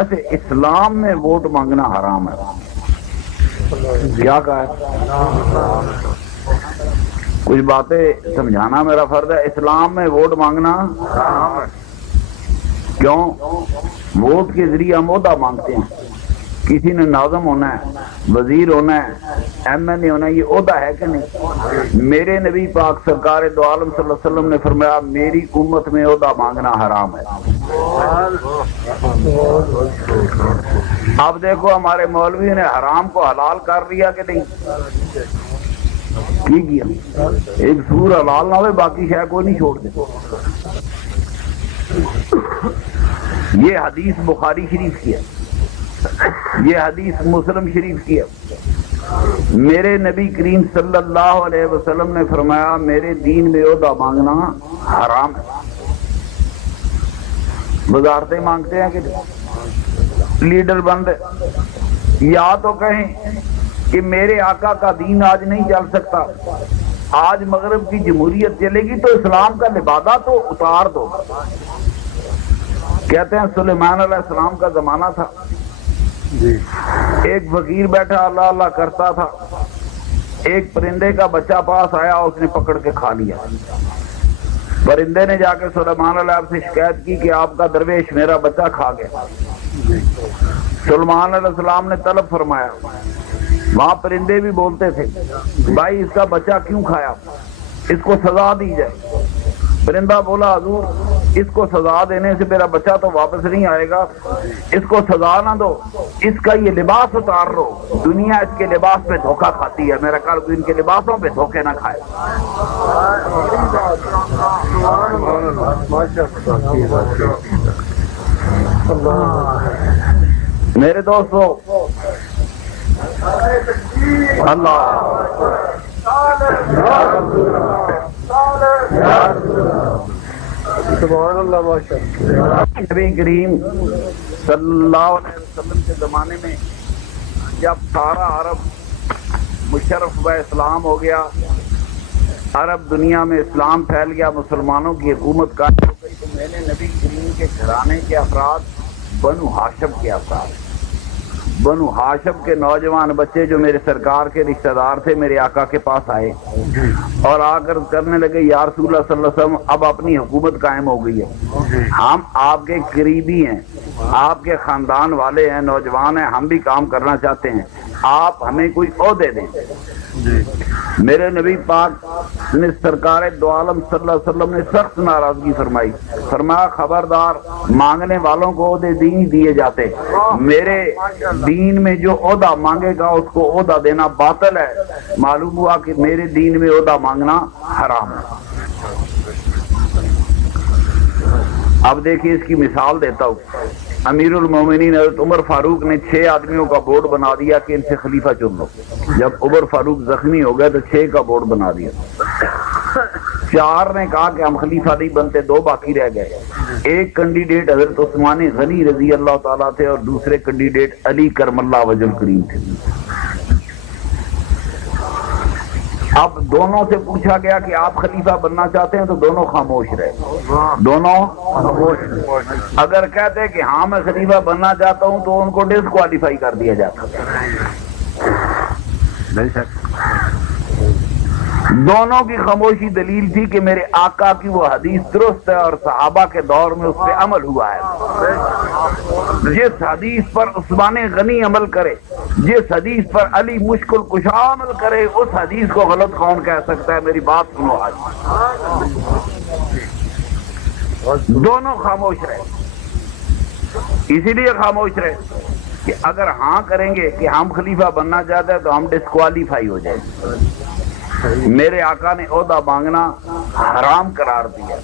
ویسے اسلام میں ووٹ مانگنا حرام ہے. کیا کہا ہے؟ کچھ باتیں سمجھانا میرا فرض ہے. اسلام میں ووٹ مانگنا حرام ہے. کیوں؟ ووٹ کے ذریعے ہم عہدہ مانگتے ہیں. کسی نے ناظم ہونا ہے، وزیر ہونا ہے، ایم این اے ہونا ہے، یہ عہدہ ہے کہ نہیں؟ میرے نبی پاک سرکار دو عالم صلی اللہ علیہ وسلم نے فرمایا میری امت میں عہدہ مانگنا حرام ہے. اب دیکھو ہمارے مولوی نے حرام کو حلال کر دیا کہ نہیں؟ کی کیا؟ ایک سور حلال نہ ہوئے باقی شے کوئی نہیں چھوڑ دے. یہ حدیث بخاری شریف کی ہے، یہ حدیث مسلم شریف کی ہے. میرے نبی کریم صلی اللہ علیہ وسلم نے فرمایا میرے دین میں عہدہ مانگنا حرام ہے. وزارتیں مانگتے ہیں کہ لیڈر بند ہے. یا تو کہیں کہ میرے آقا کا دین آج نہیں چل سکتا، آج مغرب کی جمہوریت چلے گی تو اسلام کا لبادہ تو اتار دو. کہتے ہیں سلیمان علیہ السلام کا زمانہ تھا، ایک فقیر بیٹھا اللہ اللہ کرتا تھا، ایک پرندے کا بچہ پاس آیا، اس نے پکڑ کے کھا لیا. پرندے نے جا کے سلیمان علیہ سے شکایت کی کہ آپ کا درویش میرا بچہ کھا گیا. سلیمان علیہ السلام نے طلب فرمایا. وہاں پرندے بھی بولتے تھے بھائی اس کا بچہ کیوں کھایا، اس کو سزا دی جائے. پرندہ بولا حضور اس کو سزا دینے سے میرا بچہ تو واپس نہیں آئے گا، اس کو سزا نہ دو، اس کا یہ لباس اتار لو. دنیا اس کے لباس پہ دھوکہ کھاتی ہے، میرا کل ان کے لباسوں پہ دھوکے نہ کھائے. میرے دوستو اللہ سبحان اللہ. نبی کریم صلی اللہ علیہ وسلم کے زمانے میں جب سارا عرب مشرف و اسلام ہو گیا، عرب دنیا میں اسلام پھیل گیا، مسلمانوں کی حکومت قائم ہو گئی، تو میں نے نبی کریم کے گھرانے کے افراد بنو ہاشم کے افراد، بنو ہاشم کے نوجوان بچے جو میرے سرکار کے رشتہ دار تھے میرے آقا کے پاس آئے اور آ کر کرنے لگے یا رسول اللہ صلی اللہ علیہ وسلم اب اپنی حکومت قائم ہو گئی ہے، ہم آپ کے قریبی ہیں، آپ کے خاندان والے ہیں، نوجوان ہیں، ہم بھی کام کرنا چاہتے ہیں، آپ ہمیں کوئی عہدے دیں. میرے نبی پاک نے سرکار دو عالم صلی اللہ علیہ وسلم نے سخت ناراضگی فرمائی. فرمایا خبردار مانگنے والوں کو عہدے نہیں دیے جاتے، میرے دین میں جو عہدہ مانگے گا اس کو عہدہ دینا باطل ہے. معلوم ہوا کہ میرے دین میں عہدہ مانگنا حرام ہے. اب دیکھیے اس کی مثال دیتا ہوں. امیر المومنین حضرت عمر فاروق نے 6 آدمیوں کا بورڈ بنا دیا کہ ان سے خلیفہ چن لو. جب عمر فاروق زخمی ہو گئے تو 6 کا بورڈ بنا دیا. 4 نے کہا کہ ہم خلیفہ نہیں بنتے، 2 باقی رہ گئے. ایک کینڈیڈیٹ حضرت عثمان غنی رضی اللہ تعالیٰ تھے اور دوسرے کینڈیڈیٹ علی کرم اللہ وجہ الکریم تھے. اب دونوں سے پوچھا گیا کہ آپ خلیفہ بننا چاہتے ہیں تو دونوں خاموش رہے. دونوں خاموش. اگر کہتے کہ ہاں میں خلیفہ بننا چاہتا ہوں تو ان کو ڈسکوالیفائی کر دیا جاتا. دونوں کی خاموشی دلیل تھی کہ میرے آقا کی وہ حدیث درست ہے اور صحابہ کے دور میں اس پہ عمل ہوا ہے. جس حدیث پر عثمان غنی عمل کرے، جس حدیث پر علی مشکل کشا عمل کرے، اس حدیث کو غلط کون کہہ سکتا ہے؟ میری بات سنو. آج دونوں خاموش رہے. اسی لیے خاموش رہے کہ اگر ہاں کریں گے کہ ہم خلیفہ بننا چاہتے ہیں تو ہم ڈسکوالیفائی ہو جائیں گے. میرے آقا نے عہدہ مانگنا حرام قرار دیا.